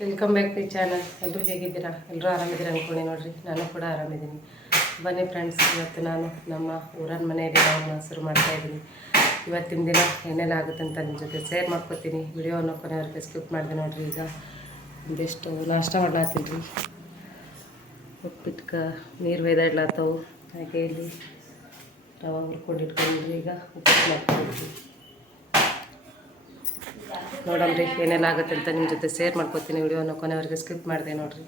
Welcome back to channel ಎಲ್ಲರೂ ಹೇಗಿದ್ದೀರಾ? ಎಲ್ಲರೂ ಆರಾಮಿದ್ದೀರಾ ಅಂದ್ಕೊಂಡು ನೋಡಿರಿ. ನಾನು ಕೂಡ ಆರಾಮಿದ್ದೀನಿ. ಬನ್ನಿ ಫ್ರೆಂಡ್ಸ್ ಇವತ್ತು ನಾನು ನಮ್ಮ ಊರನ ಮನೆಯಲ್ಲಿ ನಾವು ಶುರು ಮಾಡ್ತಾ ಇದ್ದೀನಿ. ಇವತ್ತಿನ ದಿನ ಏನೆಲ್ಲ ಆಗುತ್ತೆ ಅಂತ ನಿಮ್ಮ ಜೊತೆ ಶೇರ್ ಮಾಡ್ಕೊತೀನಿ. ವಿಡಿಯೋವನ್ನು ಕೊನೆವರೆಗೆ ಸ್ಕಿಪ್ ಮಾಡಿದೆ ನೋಡಿರಿ. ಈಗ ಒಂದಿಷ್ಟು ನಾಷ್ಟ ಮಾಡ್ಲಾತೀನಿ ರೀ ಉಪ್ಪಿಟ್ಕ, ನೀರು ವೇದಾಡ್ಲಾತವು ಹಾಗೆ ಇಲ್ಲಿ ರವೆ ಹುರ್ಕೊಂಡು ಈಗ ಉಪ್ಪಿಟ್ಟು ಮಾಡ್ಕೊಂಡಿದ್ವಿ. ನೋಡಮ್ರಿ ಏನೆಲ್ಲ ಆಗುತ್ತೆ ಅಂತ ನಿಮ್ಮ ಜೊತೆ ಶೇರ್ ಮಾಡ್ಕೊತೀನಿ ವಿಡಿಯೋನ ಕೊನೆವರೆಗೆ ಸ್ಕಿಪ್ ಮಾಡಿದೆ ನೋಡಿರಿ.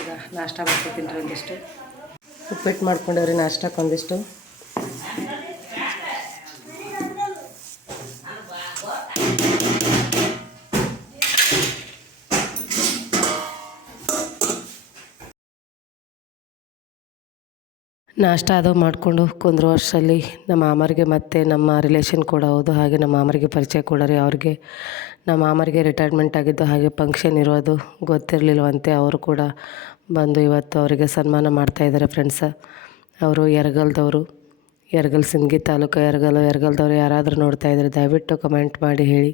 ಈಗ ನಾಷ್ಟ ಮಾಡ್ಕೊತೀನಿ ರೀ ಒಂದಿಷ್ಟು. ಉಪ್ಪಿಟ್ಟು ಮಾಡ್ಕೊಂಡವ್ರಿ ನಾಷ್ಟಕ್ಕೆ ಒಂದಿಷ್ಟು. ನಾಷ್ಟ ಅದು ಮಾಡಿಕೊಂಡು ಕುಂದ್ರೋ ವರ್ಷದಲ್ಲಿ ನಮ್ಮ ಮಾಮರಿಗೆ ಮತ್ತು ನಮ್ಮ ರಿಲೇಷನ್ ಕೂಡ ಹೌದು, ಹಾಗೆ ನಮ್ಮ ಮಾಮರಿಗೆ ಪರಿಚಯ ಕೊಡೋರಿ ಅವ್ರಿಗೆ. ನಮ್ಮ ಮಾಮರಿಗೆ ರಿಟೈರ್ಮೆಂಟ್ ಆಗಿದ್ದು ಹಾಗೆ ಫಂಕ್ಷನ್ ಇರೋದು ಗೊತ್ತಿರಲಿಲ್ಲವಂತೆ ಅವರು ಕೂಡ ಬಂದು ಇವತ್ತು ಅವರಿಗೆ ಸನ್ಮಾನ ಮಾಡ್ತಾಯಿದ್ದಾರೆ ಫ್ರೆಂಡ್ಸ ಅವರು ಯರಗಲ್ದವರು, ಯರಗಲ್ ಸಿಂದಗಿ ತಾಲೂಕು, ಯರಗಲ್, ಯರಗಲ್ದವರು ಯಾರಾದರೂ ನೋಡ್ತಾ ಇದ್ದಾರೆ ದಯವಿಟ್ಟು ಕಮೆಂಟ್ ಮಾಡಿ ಹೇಳಿ.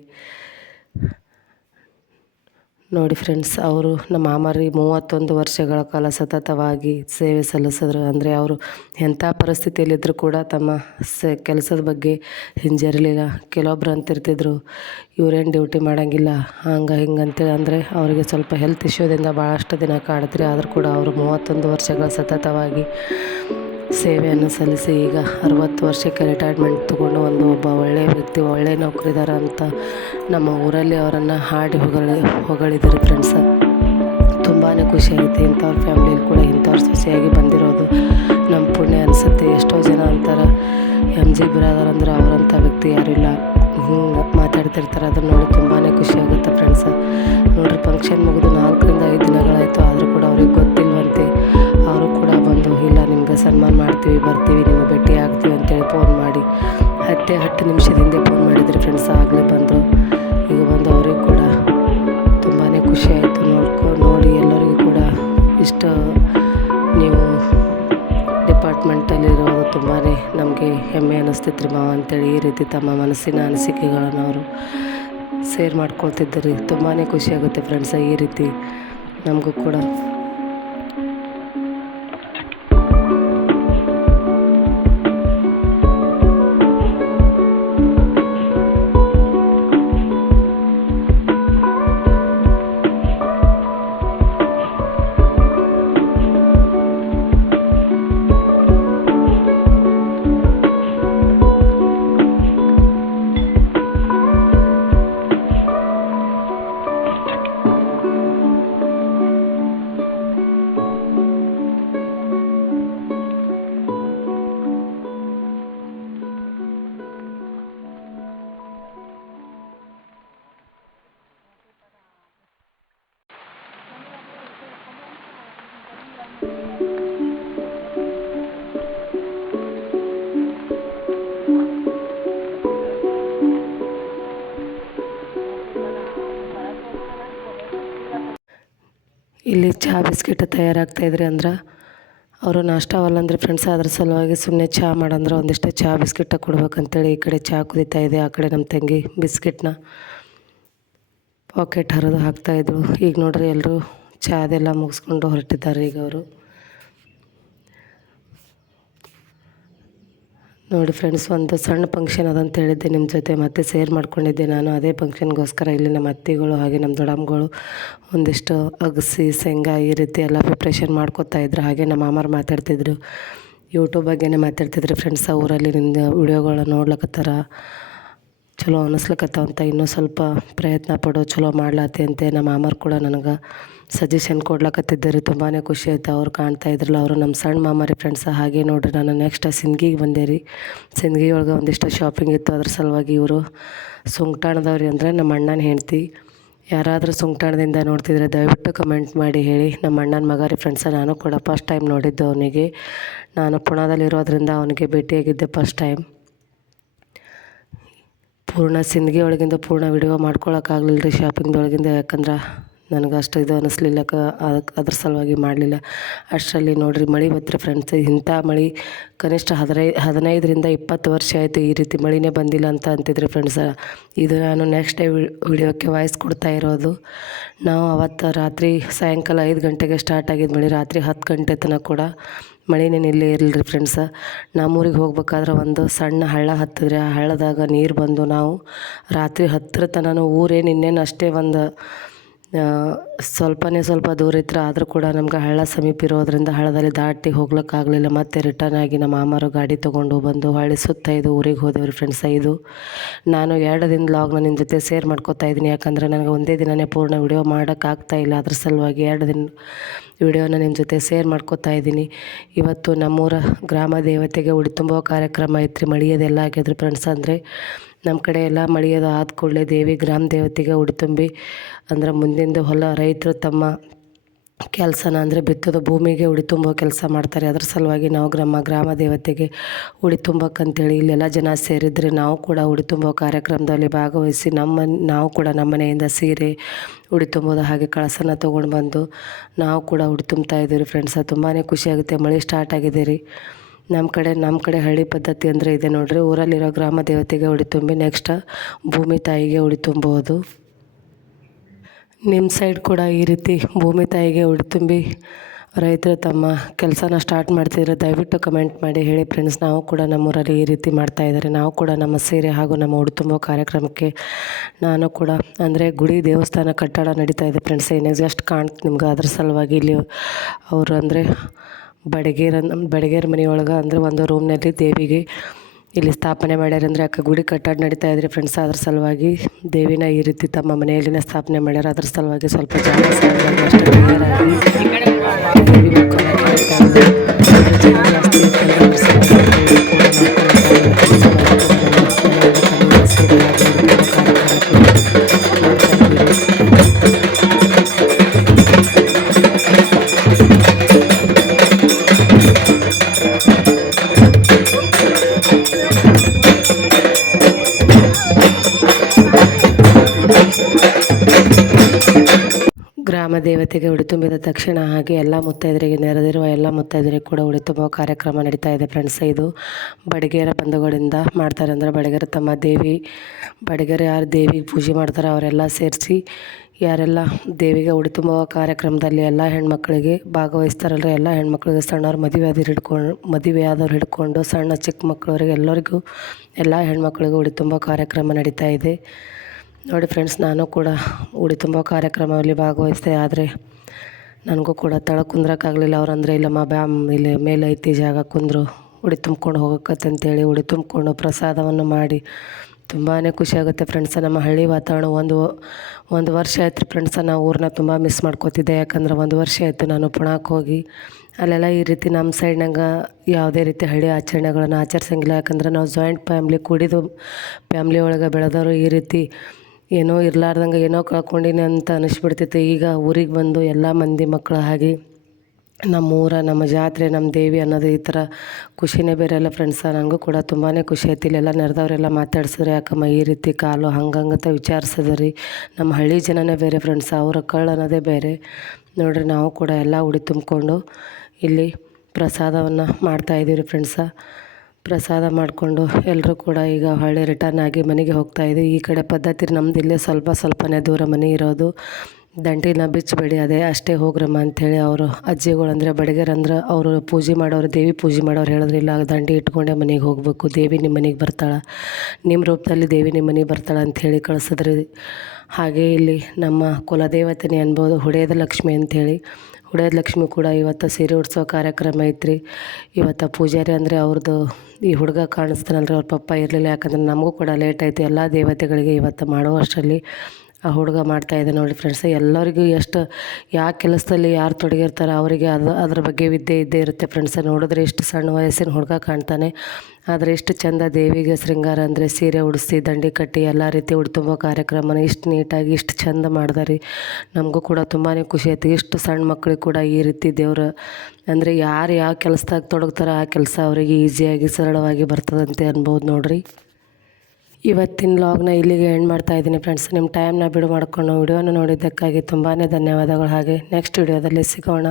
ನೋಡಿ ಫ್ರೆಂಡ್ಸ್, ಅವರು ನಮ್ಮ ಮಾಮಾರಿ ಮೂವತ್ತೊಂದು ವರ್ಷಗಳ ಕಾಲ ಸತತವಾಗಿ ಸೇವೆ ಸಲ್ಲಿಸಿದ್ರು. ಅಂದರೆ ಅವರು ಎಂಥ ಪರಿಸ್ಥಿತಿಯಲ್ಲಿದ್ದರೂ ಕೂಡ ತಮ್ಮ ಸ, ಕೆಲಸದ ಬಗ್ಗೆ ಹಿಂಜರಿಲಿಲ್ಲ. ಕೆಲವೊಬ್ರು ಅಂತಿರ್ತಿದ್ರು, ಇವರೇನು ಡ್ಯೂಟಿ ಮಾಡೋಂಗಿಲ್ಲ, ಹಂಗೆ ಹಿಂಗೆ ಅಂತೇಳಿ. ಅಂದರೆ ಅವರಿಗೆ ಸ್ವಲ್ಪ ಹೆಲ್ತ್ ಇಶ್ಯೂದಿಂದ ಭಾಳಷ್ಟು ದಿನ ಕಾಡಿದ್ರಿ ಆದರೂ ಕೂಡ ಅವರು ಮೂವತ್ತೊಂದು ವರ್ಷಗಳ ಸತತವಾಗಿ ಸೇವೆಯನ್ನು ಸಲ್ಲಿಸಿ, ಈಗ ಅರವತ್ತು ವರ್ಷಕ್ಕೆ ರಿಟೈರ್ಮೆಂಟ್ ತೊಗೊಂಡು ಒಂದು ಒಬ್ಬ ಒಳ್ಳೆಯ ವ್ಯಕ್ತಿ ಒಳ್ಳೆಯ ನೌಕರಿದಾರ ಅಂತ ನಮ್ಮ ಊರಲ್ಲಿ ಅವರನ್ನು ಹಾಡಿ ಹೊಗಳಿ, ಹೊಗಳಿದ್ರು ಫ್ರೆಂಡ್ಸ ತುಂಬಾ ಖುಷಿಯಾಗುತ್ತೆ ಇಂಥವ್ರ ಫ್ಯಾಮ್ಲಿಲಿ ಕೂಡ ಇಂಥವ್ರ ಸೊಸೆಯಾಗಿ ಬಂದಿರೋದು ನಮ್ಮ ಪುಣ್ಯ ಅನಿಸುತ್ತೆ. ಎಷ್ಟೋ ಜನ ಅಂತಾರೆ ಎಂ ಜಿ ಬಿರಾದರ್ ಅಂದ್ರೆ ಅವರಂಥ ವ್ಯಕ್ತಿ ಯಾರಿಲ್ಲ ಹಿಂಗೆ ಮಾತಾಡ್ತಿರ್ತಾರೆ. ಅದನ್ನು ನೋಡಿ ತುಂಬಾ ಖುಷಿಯಾಗುತ್ತೆ ಫ್ರೆಂಡ್ಸ ನೋಡ್ರಿ ಫಂಕ್ಷನ್ ಮುಗಿದು ನಾಲ್ಕರಿಂದ ಐದು ದಿನಗಳಾಯಿತು. ಆದರೂ ಕೂಡ ಅವ್ರಿಗೆ ಗೊತ್ತಿಲ್ವಂತೆ. ಅವರು ಕೂಡ ಬಂದು, ಇಲ್ಲ, ನಿಮ್ಗೆ ಸನ್ಮಾನ ಮಾಡ್ತೀವಿ, ಬರ್ತೀವಿ ನಿಮಗೆ ಭೇಟಿ ಆಗ್ತೀವಿ ಅಂತೇಳಿ ಫೋನ್ ಹತ್ತೇ ಹತ್ತು ನಿಮಿಷದ ಹಿಂದೆ ಫೋನ್ ಮಾಡಿದ್ರು ಫ್ರೆಂಡ್ಸ್ ಆಗಲೇ ಬಂದರು. ಈಗ ಬಂದು ಅವ್ರಿಗೆ ಕೂಡ ತುಂಬಾ ಖುಷಿ ಆಯಿತು. ನೋಡ್ಕೊ, ನೋಡಿ ಎಲ್ಲರಿಗೂ ಕೂಡ ಇಷ್ಟು ನೀವು ಡಿಪಾರ್ಟ್ಮೆಂಟಲ್ಲಿರೋದು ತುಂಬಾ ನಮಗೆ ಹೆಮ್ಮೆ ಅನ್ನಿಸ್ತೈತ್ರಿ ಮಾವ ಅಂತೇಳಿ. ಈ ರೀತಿ ತಮ್ಮ ಮನಸ್ಸಿನ ಅನಿಸಿಕೆಗಳನ್ನು ಅವರು ಶೇರ್ ಮಾಡ್ಕೊಳ್ತಿದ್ದರು. ತುಂಬಾ ಖುಷಿಯಾಗುತ್ತೆ ಫ್ರೆಂಡ್ಸ ಈ ರೀತಿ ನಮಗೂ ಕೂಡ. ಇಲ್ಲಿ ಚಹಾ ಬಿಸ್ಕೆಟ್ ತಯಾರಾಗ್ತಾಯಿದ್ರಿ ಅಂದ್ರೆ ಅವರು ನಾಷ್ಟವಲ್ಲ ಅಂದ್ರೆ ಫ್ರೆಂಡ್ಸ್ ಅದ್ರ ಸಲುವಾಗಿ ಸುಮ್ಮನೆ ಚಹಾ ಮಾಡಂದ್ರೆ ಒಂದಿಷ್ಟು ಚಹಾ ಬಿಸ್ಕೆಟ ಕೊಡ್ಬೇಕಂತೇಳಿ ಈ ಕಡೆ ಚಹಾ ಕುದೀತಾ ಇದೆ, ಆ ಕಡೆ ನಮ್ಮ ತಂಗಿ ಬಿಸ್ಕೆಟ್ನ ಪಾಕೆಟ್ ಹರಿದು ಹಾಕ್ತಾಯಿದ್ರು ಈಗ ನೋಡ್ರಿ ಎಲ್ಲರೂ ಚಹಾದೆಲ್ಲ ಮುಗಿಸ್ಕೊಂಡು ಹೊರಟಿದ್ದಾರೆ ಈಗ ಅವರು. ನೋಡಿ ಫ್ರೆಂಡ್ಸ್ ಒಂದು ಸಣ್ಣ ಫಂಕ್ಷನ್ ಅದಂತ ಹೇಳಿದ್ದೆ ನಿಮ್ಮ ಜೊತೆ, ಮತ್ತೆ ಸೇರ್ ಮಾಡ್ಕೊಂಡಿದ್ದೆ ನಾನು. ಅದೇ ಫಂಕ್ಷನ್ಗೋಸ್ಕರ ಇಲ್ಲಿ ನಮ್ಮ ಅತ್ತಿಗಳು ಹಾಗೆ ನಮ್ಮ ದೊಡ್ಡಮ್ಮಗಳು ಒಂದಿಷ್ಟು ಅಗಸಿ, ಶೇಂಗಾ ಈ ರೀತಿ ಎಲ್ಲ ಪ್ರಿಪ್ರೇಷನ್ ಮಾಡ್ಕೊತಾ ಇದ್ರು. ಹಾಗೆ ನಮ್ಮ ಮಾಮಾರು ಮಾತಾಡ್ತಿದ್ರು. ಯೂಟ್ಯೂಬ್ ಬಗ್ಗೆನೇ ಮಾತಾಡ್ತಿದ್ರು. ಫ್ರೆಂಡ್ಸ್ ಊರಲ್ಲಿ ನಿಮ್ಮ ವಿಡಿಯೋಗಳನ್ನ ನೋಡ್ಲಕತ್ತಾರ? ಚಲೋ ಅನ್ನಿಸ್ಲಕತ್ತಾವ ಅಂತ ಇನ್ನೂ ಸ್ವಲ್ಪ ಪ್ರಯತ್ನ ಪಡೋ. ಚಲೋ ಮಾಡ್ಲಾತಿ ಅಂತೆ ನಮ್ಮ ಮಾಮಾರು ಕೂಡ ನನಗೆ. ಸಜೆಷನ್ ಕೊಡ್ಲಕತ್ತಿದ್ದಾರೆ. ತುಂಬಾ ಖುಷಿ ಆಯ್ತು ಅವ್ರು ಕಾಣ್ತಾ ಇದ್ರಲ್ಲ. ಅವರು ನಮ್ಮ ಸಣ್ಣ ಮಾಮಾರಿ ಫ್ರೆಂಡ್ಸ್ ಹಾಗೆ ನೋಡ್ರಿ. ನಾನು ನೆಕ್ಸ್ಟ್ ಸಿಂದಗಿಗೆ ಬಂದೆ ರೀ. ಸಿಂದಗಿ ಒಳಗೆ ಒಂದಿಷ್ಟು ಶಾಪಿಂಗ್ ಇತ್ತು. ಅದ್ರ ಸಲುವಾಗಿ ಇವರು ಸುಂಗ್ಟಾಣದವ್ರಿ ಅಂದರೆ ನಮ್ಮ ಅಣ್ಣನ ಹೆಂಡ್ತಿ. ಯಾರಾದರೂ ಸುಂಗ್ಟಾಣದಿಂದ ನೋಡ್ತಿದ್ರೆ ದಯವಿಟ್ಟು ಕಮೆಂಟ್ ಮಾಡಿ ಹೇಳಿ. ನಮ್ಮ ಅಣ್ಣನ ಮಗ ರೀ ಫ್ರೆಂಡ್ಸ ನಾನು ಕೂಡ ಫಸ್ಟ್ ಟೈಮ್ ನೋಡಿದ್ದು ಅವನಿಗೆ. ನಾನು ಪುಣದಲ್ಲಿರೋದ್ರಿಂದ ಅವನಿಗೆ ಭೇಟಿಯಾಗಿದ್ದೆ ಫಸ್ಟ್ ಟೈಮ್ ಪೂರ್ಣ ಸಿಂದಗಿ ಒಳಗಿಂದ ಪೂರ್ಣ ವಿಡಿಯೋ ಮಾಡ್ಕೊಳಕ್ಕಾಗಲಿಲ್ಲ ರೀ ಶಾಪಿಂಗ್ದೊಳಗಿಂದ ಯಾಕಂದ್ರೆ ನನಗೆ ಅಷ್ಟು ಇದು ಅನ್ನಿಸ್ಲಿಲ್ಲ ಕ ಅದಕ್ಕೆ ಅದ್ರ ಸಲುವಾಗಿ ಮಾಡಲಿಲ್ಲ. ಅಷ್ಟರಲ್ಲಿ ನೋಡಿರಿ, ಮಳೆ ಬತ್ರಿ ಫ್ರೆಂಡ್ಸ್ ಇಂಥ ಮಳೆ ಕನಿಷ್ಠ ಹದಿನೈ, ಹದಿನೈದರಿಂದ ಇಪ್ಪತ್ತು ವರ್ಷ ಆಯಿತು ಈ ರೀತಿ ಮಳೆನೇ ಬಂದಿಲ್ಲ ಅಂತ ಅಂತಿದ್ರಿ ಫ್ರೆಂಡ್ಸ ಇದು ನಾನು ನೆಕ್ಸ್ಟ್ ಡೇ ವಿಡಿಯೋಕ್ಕೆ ವಾಯ್ಸ್ ಕೊಡ್ತಾ ಇರೋದು. ನಾವು ಅವತ್ತು ರಾತ್ರಿ ಸಾಯಂಕಾಲ ಐದು ಗಂಟೆಗೆ ಸ್ಟಾರ್ಟ್ ಆಗಿದ್ದು ಮಳೆ, ರಾತ್ರಿ ಹತ್ತು ಗಂಟೆ ತನಕ ಕೂಡ ಮಳೆನೇ ಇಲ್ಲೇ ಇರಲಿಲ್ಲ ಫ್ರೆಂಡ್ಸ ನಮ್ಮೂರಿಗೆ ಹೋಗ್ಬೇಕಾದ್ರೆ ಒಂದು ಸಣ್ಣ ಹಳ್ಳ ಹತ್ತಿದ್ರೆ ಆ ಹಳ್ಳದಾಗ ನೀರು ಬಂದು ನಾವು ರಾತ್ರಿ ಹತ್ತಿರ ತನಕ ಊರೇನು ಇನ್ನೇನು ಅಷ್ಟೇ ಒಂದು ಸ್ವಲ್ಪನೇ ಸ್ವಲ್ಪ ದೂರ ಇತ್ತು ಆದರೂ ಕೂಡ ನಮ್ಗೆ ಹಳ್ಳ ಸಮೀಪ ಇರೋದ್ರಿಂದ ಹಳ್ಳದಲ್ಲಿ ದಾಟಿ ಹೋಗ್ಲಿಕ್ಕಾಗಲಿಲ್ಲ. ಮತ್ತೆ ರಿಟರ್ನ್ ಆಗಿ ನಮ್ಮ ಮಾಮಾರು ಗಾಡಿ ತೊಗೊಂಡು ಬಂದು ಹಳ್ಳಿ ಸುತ್ತ ಇದು ಊರಿಗೆ ಹೋದೆವ್ರಿ ಫ್ರೆಂಡ್ಸ್ ಇದು ನಾನು ಎರಡು ದಿನ ಲಾಗ್ನ ನಿಮ್ಮ ಜೊತೆ ಶೇರ್ ಮಾಡ್ಕೊತಾ ಇದ್ದೀನಿ. ಯಾಕಂದರೆ ನನಗೆ ಒಂದೇ ದಿನನೇ ಪೂರ್ಣ ವಿಡಿಯೋ ಮಾಡೋಕ್ಕಾಗ್ತಾ ಇಲ್ಲ. ಅದ್ರ ಸಲುವಾಗಿ ಎರಡು ದಿನ ವಿಡಿಯೋನ ನಿಮ್ಮ ಜೊತೆ ಶೇರ್ ಮಾಡ್ಕೊತಾ ಇದ್ದೀನಿ. ಇವತ್ತು ನಮ್ಮೂರ ಗ್ರಾಮ ದೇವತೆಗೆ ಉಡಿ ತುಂಬೋ ಕಾರ್ಯಕ್ರಮ ಐತ್ರಿ. ಮಳಿಯೋದೆಲ್ಲ ಆಗಿದ್ರು ಫ್ರೆಂಡ್ಸ್ ಅಂದರೆ ನಮ್ಮ ಕಡೆ ಎಲ್ಲ ಮಳೆಯೋದು ಆದ ಕೂಡಲೇ ದೇವಿ ಗ್ರಾಮ ದೇವತೆಗೆ ಉಡಿ ತುಂಬಿ ಅಂದ್ರೆ ಮುಂದಿಂದು ಹೊಲ ರೈತರು ತಮ್ಮ ಕೆಲಸನ ಅಂದರೆ ಬಿತ್ತದ ಭೂಮಿಗೆ ಉಡಿ ತುಂಬೋ ಕೆಲಸ ಮಾಡ್ತಾರೆ. ಅದ್ರ ಸಲುವಾಗಿ ನಾವು ಗ್ರಾಮ ಗ್ರಾಮ ದೇವತೆಗೆ ಉಡಿ ತುಂಬಕ್ಕಂತೇಳಿ ಇಲ್ಲೆಲ್ಲ ಜನ ಸೇರಿದರೆ ನಾವು ಕೂಡ ಉಡಿ ತುಂಬೋ ಕಾರ್ಯಕ್ರಮದಲ್ಲಿ ಭಾಗವಹಿಸಿ ನಮ್ಮ, ನಾವು ಕೂಡ ನಮ್ಮ ಮನೆಯಿಂದ ಸೀರೆ ಉಡಿ ತುಂಬೋದು ಹಾಗೆ ಕಳಸನ ತೊಗೊಂಡು ಬಂದು ನಾವು ಕೂಡ ಉಡಿ ತುಂಬ್ತಾ ಇದ್ದೀವಿ ಫ್ರೆಂಡ್ಸ ತುಂಬಾ ಖುಷಿಯಾಗುತ್ತೆ ಮಳೆ ಸ್ಟಾರ್ಟ್ ಆಗಿದೆ ರೀ. ನಮ್ಮ ಕಡೆ ನಮ್ಮ ಕಡೆ ಹಳ್ಳಿ ಪದ್ಧತಿ ಅಂದರೆ ಇದೆ ನೋಡಿರಿ. ಊರಲ್ಲಿರೋ ಗ್ರಾಮ ದೇವತೆಗೆ ಉಡಿ ತುಂಬಿ ನೆಕ್ಸ್ಟ್ ಭೂಮಿ ತಾಯಿಗೆ ಉಡಿ ತುಂಬೋದು ನಿಮ್ಮ ಸೈಡ್ ಕೂಡ ಈ ರೀತಿ ಭೂಮಿ ತಾಯಿಗೆ ಉಡಿ ತುಂಬಿ ರೈತರು ತಮ್ಮ ಕೆಲಸನ ಸ್ಟಾರ್ಟ್ ಮಾಡ್ತಿದ್ರೆ ದಯವಿಟ್ಟು ಕಮೆಂಟ್ ಮಾಡಿ ಹೇಳಿ ಫ್ರೆಂಡ್ಸ್ ನಾವು ಕೂಡ ನಮ್ಮೂರಲ್ಲಿ ಈ ರೀತಿ ಮಾಡ್ತಾ ಇದ್ದಾರೆ. ನಾವು ಕೂಡ ನಮ್ಮ ಸೀರೆ ಹಾಗೂ ನಮ್ಮ ಉಡಿ ತುಂಬೋ ಕಾರ್ಯಕ್ರಮಕ್ಕೆ ನಾನು ಕೂಡ ಅಂದರೆ ಗುಡಿ ದೇವಸ್ಥಾನ ಕಟ್ಟಡ ನಡೀತಾ ಇದೆ ಫ್ರೆಂಡ್ಸ್ ಏನೇ ಜಸ್ಟ್ ಕಾಣ್ತು ನಿಮ್ಗೆ ಅದ್ರ ಸಲುವಾಗಿ ಇಲ್ಲಿ ಅವರು ಅಂದರೆ ಬಡಗೇರ ಬಡಗೇರ ಮನೆಯೊಳಗೆ ಅಂದ್ರೆ ಒಂದು ರೂಮ್ನಲ್ಲಿ ದೇವಿಗೆ ಇಲ್ಲಿ ಸ್ಥಾಪನೆ ಮಾಡ್ಯಾರ ಅಂದರೆ ಅಕ್ಕ ಗುಡಿ ಕಟ್ಟಡ ನಡೀತಾ ಇದ್ರಿ ಫ್ರೆಂಡ್ಸ್ ಅದ್ರ ಸಲುವಾಗಿ. ದೇವಿನ ಈ ರೀತಿ ತಮ್ಮ ಮನೆಯಲ್ಲಿನ ಸ್ಥಾಪನೆ ಮಾಡ್ಯಾರ, ಅದ್ರ ಸಲುವಾಗಿ ಸ್ವಲ್ಪ ಜಾಗ ದೇವಿ ದೇವತೆಗೆ ಉಡಿ ತುಂಬಿದ ತಕ್ಷಣ ಹಾಗೆ ಎಲ್ಲ ಮುತ್ತೈದರಿಗೆ ನೆರೆದಿರುವ ಎಲ್ಲ ಮುತ್ತೈದರಿಗೆ ಕೂಡ ಉಡಿ ತುಂಬುವ ಕಾರ್ಯಕ್ರಮ ನಡೀತಾ ಇದೆ ಫ್ರೆಂಡ್ಸ್ ಇದು ಬಡಿಗೆರ ಬಂಧುಗಳಿಂದ ಮಾಡ್ತಾರೆ ಅಂದರೆ ಬಡಿಗೆರೆ ತಮ್ಮ ದೇವಿ, ಬಡಿಗೆರೆ ಯಾರು ದೇವಿಗೆ ಪೂಜೆ ಮಾಡ್ತಾರೆ ಅವರೆಲ್ಲ ಸೇರಿಸಿ ಯಾರೆಲ್ಲ ದೇವಿಗೆ ಉಡಿ ತುಂಬುವ ಕಾರ್ಯಕ್ರಮದಲ್ಲಿ ಎಲ್ಲ ಹೆಣ್ಮಕ್ಳಿಗೆ ಭಾಗವಹಿಸ್ತಾರಲ್ರಿ, ಎಲ್ಲ ಹೆಣ್ಮಕ್ಳಿಗೆ ಸಣ್ಣವ್ರು ಮದುವೆ ಹಿಡ್ಕೊಂಡು ಮದುವೆ ಆದವ್ರು ಹಿಡ್ಕೊಂಡು ಸಣ್ಣ ಚಿಕ್ಕ ಮಕ್ಕಳವ್ರಿಗೆ ಎಲ್ಲರಿಗೂ, ಎಲ್ಲ ಹೆಣ್ಮಕ್ಳಿಗೂ ಉಡಿ ತುಂಬ ಕಾರ್ಯಕ್ರಮ ನಡೀತಾ ಇದೆ. ನೋಡಿ ಫ್ರೆಂಡ್ಸ್, ನಾನು ಕೂಡ ಉಡಿ ತುಂಬೋ ಕಾರ್ಯಕ್ರಮದಲ್ಲಿ ಭಾಗವಹಿಸಿದೆ, ಆದರೆ ನನಗೂ ಕೂಡ ತಳ ಕುಂದ್ರಕ್ಕಾಗಲಿಲ್ಲ. ಅವ್ರಂದ್ರೆ ಇಲ್ಲಮ್ಮ ಬ್ಯಾಮ್, ಇಲ್ಲಿ ಮೇಲೆ ಐತಿ ಜಾಗ, ಕುಂದ್ರು ಉಡಿ ತುಂಬ್ಕೊಂಡು ಹೋಗಕ್ಕತ್ತೆ ಅಂತೇಳಿ ಉಡಿ ತುಂಬಿಕೊಂಡು ಪ್ರಸಾದವನ್ನು ಮಾಡಿ ತುಂಬಾ ಖುಷಿಯಾಗುತ್ತೆ ಫ್ರೆಂಡ್ಸ. ನಮ್ಮ ಹಳ್ಳಿ ವಾತಾವರಣ ಒಂದು ಒಂದು ವರ್ಷ ಆಯ್ತು ಫ್ರೆಂಡ್ಸ ನಾವು ಊರನ್ನ ತುಂಬ ಮಿಸ್ ಮಾಡ್ಕೋತಿದ್ದೆ. ಯಾಕಂದ್ರೆ, ಒಂದು ವರ್ಷ ಆಯಿತು ನಾನು ಪುಣಾಕ್ ಹೋಗಿ. ಅಲ್ಲೆಲ್ಲ ಈ ರೀತಿ ನಮ್ಮ ಸೈಡ್ನಾಗ ಯಾವುದೇ ರೀತಿ ಹಳ್ಳಿ ಆಚರಣೆಗಳನ್ನು ಆಚರಿಸಂಗಿಲ್ಲ. ಯಾಕಂದ್ರೆ, ನಾವು ಜಾಯಿಂಟ್ ಫ್ಯಾಮ್ಲಿ ಕುಡಿದು ಫ್ಯಾಮ್ಲಿ ಒಳಗೆ ಬೆಳೆದವರು ಈ ರೀತಿ ಏನೋ ಇರಲಾರ್ದಂಗೆ ಏನೋ ಕಳ್ಕೊಂಡಿನಿ ಅಂತ ಅನಿಸ್ಬಿಡ್ತಿತ್ತು. ಈಗ ಊರಿಗೆ ಬಂದು ಎಲ್ಲ ಮಂದಿ ಮಕ್ಕಳ ಹಾಗೆ ನಮ್ಮ ಊರ ನಮ್ಮ ಜಾತ್ರೆ, ನಮ್ಮ ದೇವಿ ಅನ್ನೋದು ಈ ಥರ ಖುಷಿನೇ ಬೇರೆ ಎಲ್ಲ ಫ್ರೆಂಡ್ಸ ನನಗೂ ಕೂಡ ತುಂಬಾ ಖುಷಿ ಆಯ್ತು. ಇಲ್ಲೆಲ್ಲ ನೆರೆದವರೆಲ್ಲ ಮಾತಾಡ್ಸಿದ್ರೆ ಯಾಕಮ್ಮ ಈ ರೀತಿ ಕಾಲು ಹಂಗಂಗತ ವಿಚಾರಿಸಿದ್ರಿ. ನಮ್ಮ ಹಳ್ಳಿ ಜನನೇ ಬೇರೆ ಫ್ರೆಂಡ್ಸ್ ಅವರ ಕಳ್ಳು ಅನ್ನೋದೇ ಬೇರೆ. ನೋಡಿರಿ, ನಾವು ಕೂಡ ಎಲ್ಲ ಉಡಿ ತುಂಬಿಕೊಂಡು ಇಲ್ಲಿ ಪ್ರಸಾದವನ್ನು ಮಾಡ್ತಾಯಿದ್ದೀವಿ ರೀ ಫ್ರೆಂಡ್ಸ ಪ್ರಸಾದ ಮಾಡಿಕೊಂಡು ಎಲ್ಲರೂ ಕೂಡ ಈಗ ಹೊಳ್ಳಿ ರಿಟರ್ನ್ ಆಗಿ ಮನೆಗೆ ಹೋಗ್ತಾ ಇದ್ದೀವಿ ಈ ಕಡೆ ಪದ್ಧತಿ ನಮ್ದು ಇಲ್ಲೇ ಸ್ವಲ್ಪ ಸ್ವಲ್ಪನೇ ದೂರ ಮನೆ ಇರೋದು. ದಂಟಿನ ಬಿಚ್ಚಬೇಡಿ ಅದೇ ಅಷ್ಟೇ ಹೋಗ್ರಮ್ಮ ಅಂಥೇಳಿ ಅವರು ಅಜ್ಜಿಗಳು ಅಂದರೆ ಅಂದ್ರೆ ಅವರು ಪೂಜೆ ಮಾಡೋರು, ದೇವಿ ಪೂಜೆ ಮಾಡೋರು ಹೇಳಿದ್ರೆ, ಇಲ್ಲ ದಂಡಿ ಇಟ್ಕೊಂಡೆ ಮನೆಗೆ ಹೋಗಬೇಕು, ದೇವಿ ನಿಮ್ಮ ಮನೆಗೆ ಬರ್ತಾಳೆ ನಿಮ್ಮ ರೂಪದಲ್ಲಿ ದೇವಿ ನಿಮ್ಮ ಮನೆಗೆ ಬರ್ತಾಳೆ ಅಂಥೇಳಿ ಕಳಿಸಿದ್ರಿ. ಹಾಗೆ ಇಲ್ಲಿ ನಮ್ಮ ಕುಲದೇವತೆನೇ ಅನ್ಬೋದು, ಹುಡೇದ ಲಕ್ಷ್ಮಿ ಅಂಥೇಳಿ ಹುಡೇದ ಲಕ್ಷ್ಮಿ ಕೂಡ ಇವತ್ತು ಸೀರೆ ಉಡ್ಸೋ ಕಾರ್ಯಕ್ರಮ ಐತ್ರಿ. ಇವತ್ತು ಪೂಜಾರಿ ಅಂದರೆ ಅವ್ರದ್ದು ಈ ಹುಡುಗ ಕಾಣಿಸ್ತಾನಲ್ರಿ, ಅವ್ರ ಪಪ್ಪ ಇರಲಿಲ್ಲ. ಯಾಕಂದ್ರೆ ನಮಗೂ ಕೂಡ ಲೇಟ್ ಆಯಿತು. ಎಲ್ಲ ದೇವತೆಗಳಿಗೆ ಇವತ್ತು ಮಾಡುವಷ್ಟರಲ್ಲಿ ಆ ಹುಡುಗ ಮಾಡ್ತಾಯಿದ್ದೆ ನೋಡಿ ಫ್ರೆಂಡ್ಸ್ ಎಲ್ಲರಿಗೂ ಎಷ್ಟು, ಯಾವ ಕೆಲಸದಲ್ಲಿ ಯಾರು ತೊಡಗಿರ್ತಾರೆ ಅವರಿಗೆ ಅದು, ಅದ್ರ ಬಗ್ಗೆ ವಿದ್ಯೆ ಇದ್ದೇ ಇರುತ್ತೆ ಫ್ರೆಂಡ್ಸ್ ನೋಡಿದ್ರೆ ಎಷ್ಟು ಸಣ್ಣ ವಯಸ್ಸಿನ ಹುಡುಗ ಕಾಣ್ತಾನೆ, ಆದರೆ ಎಷ್ಟು ಚಂದ ದೇವಿಗೆ ಶೃಂಗಾರ ಅಂದರೆ ಸೀರೆ ಉಡಿಸಿ, ದಂಡಿ ಕಟ್ಟಿ, ಎಲ್ಲ ರೀತಿ ಉಡ್ತುಂಬ ಕಾರ್ಯಕ್ರಮನ ಇಷ್ಟು ನೀಟಾಗಿ, ಇಷ್ಟು ಚಂದ ಮಾಡ್ದಾರಿ. ನಮಗೂ ಕೂಡ ತುಂಬಾ ಖುಷಿ ಆಯ್ತು. ಇಷ್ಟು ಸಣ್ಣ ಮಕ್ಕಳಿಗೆ ಕೂಡ ಈ ರೀತಿ ದೇವರು, ಅಂದರೆ ಯಾರು ಯಾವ ಕೆಲಸದಾಗ ತೊಡಗ್ತಾರೋ ಆ ಕೆಲಸ ಅವರಿಗೆ ಈಸಿಯಾಗಿ ಸರಳವಾಗಿ ಬರ್ತದಂತೆ ಅನ್ಬೋದು ನೋಡ್ರಿ. ಇವತ್ತಿನ ಲಾಗ್ನ ಇಲ್ಲಿಗೆ ಎಂಡ್ ಮಾಡ್ತಾ ಇದ್ದೀನಿ ಫ್ರೆಂಡ್ಸ್ ನಿಮ್ಮ ಟೈಮ್ನ ಬಿಡು ಮಾಡಿಕೊಂಡು ವಿಡಿಯೋನ ನೋಡಿದ್ದಕ್ಕಾಗಿ ತುಂಬಾ ಧನ್ಯವಾದಗಳು. ಹಾಗೆ ನೆಕ್ಸ್ಟ್ ವಿಡಿಯೋದಲ್ಲಿ ಸಿಗೋಣ.